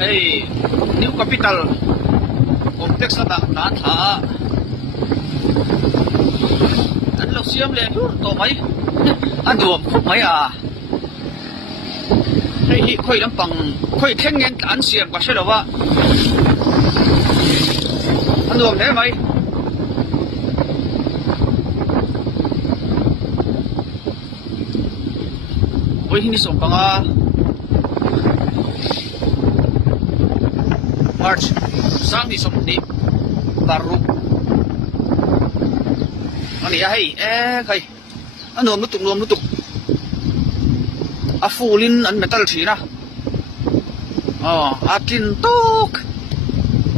Hey, new capital complex na na tha. An lok siam le to mai. An duam khop mai à. Hey hi khoi lampang khoi theng ngen an siam ka shelawa. An duam le mai. Oi hini som panga. March sang di som ni taru. Ani ai kai. Anom nutuk. A fulin an metal thina. Atin tok.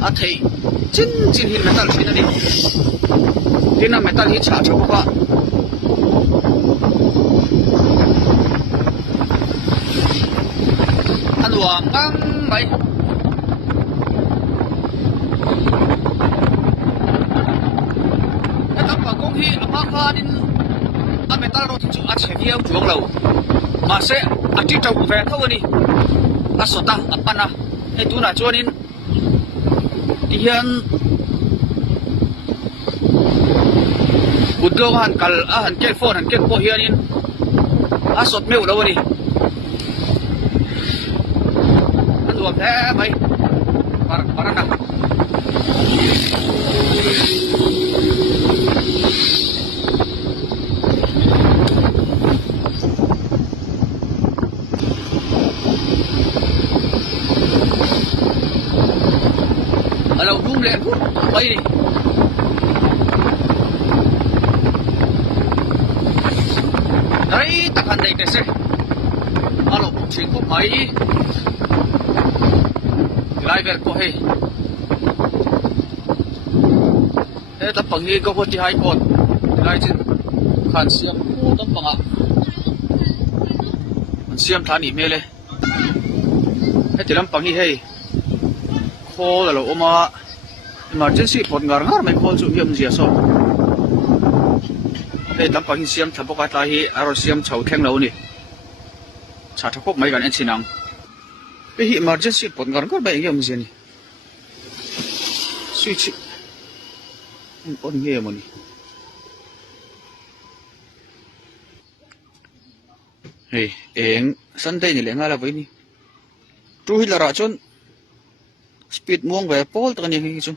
A thei chin hin metal thina ni. Tina metal hi cha cha ba. An wang ngang mai. Hi ama khanin a metal ro chu a cheviau chuang lo ma se a ti tau ve thawani a sota apana he tuna chuanin ti hian udlo han kal a han kel phone han kel po hianin a sot meu lo ni an duam he mai paraka Alo room le bay đi. Đấy tập hành đây kìa. Alo chuyện của mày. Lại về cô hay. Thế tập bằng gì có thì hay còn. Lại trên khán xiêm cô tập bằng ạ. Xiêm thả nỉ mê lê. Thế thì làm bằng gì hay. Call là lỗ mà emergency phone ngar mấy call chủ hiểm gì so đây tấm bằng xiêm thằng bốc cái hi aro xiêm chầu khen lâu nè chả thắc mấy cái anh xin năng cái hi emergency phone ngar mấy hiểm gì nè switch on nghe mà nè hey em Sunday nè lenga là vậy nè tu hi là ra chôn speed muang về pol tao nhìn chung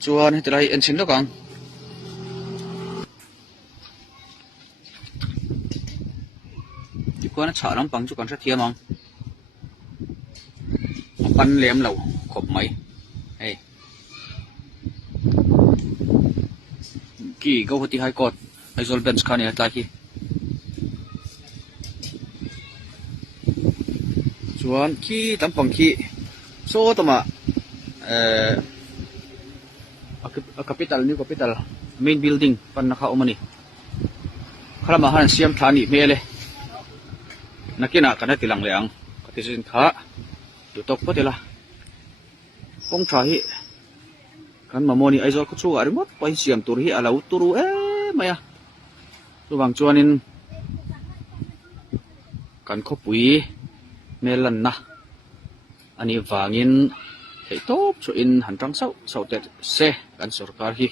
chuan hết lại anh xin đó con chỉ có nó chở lắm bằng chú con rất thiệt mong bắn lém lẩu khop mấy hey kỳ câu thì hai cột isol bench khane hết lại chuan khi tấm bằng khi so tama a capital new capital main building pan nakha omani khalama han siam thani mele nakina kana tilang leang katisin kha tu tok potela kong tha hi kan mamoni aizol ku chu ari mot pai siam tur hi alau turu maya tu bang chuanin kan khopui melan na ani wangin hei top chu in han tang sau tet se kan sarkar hi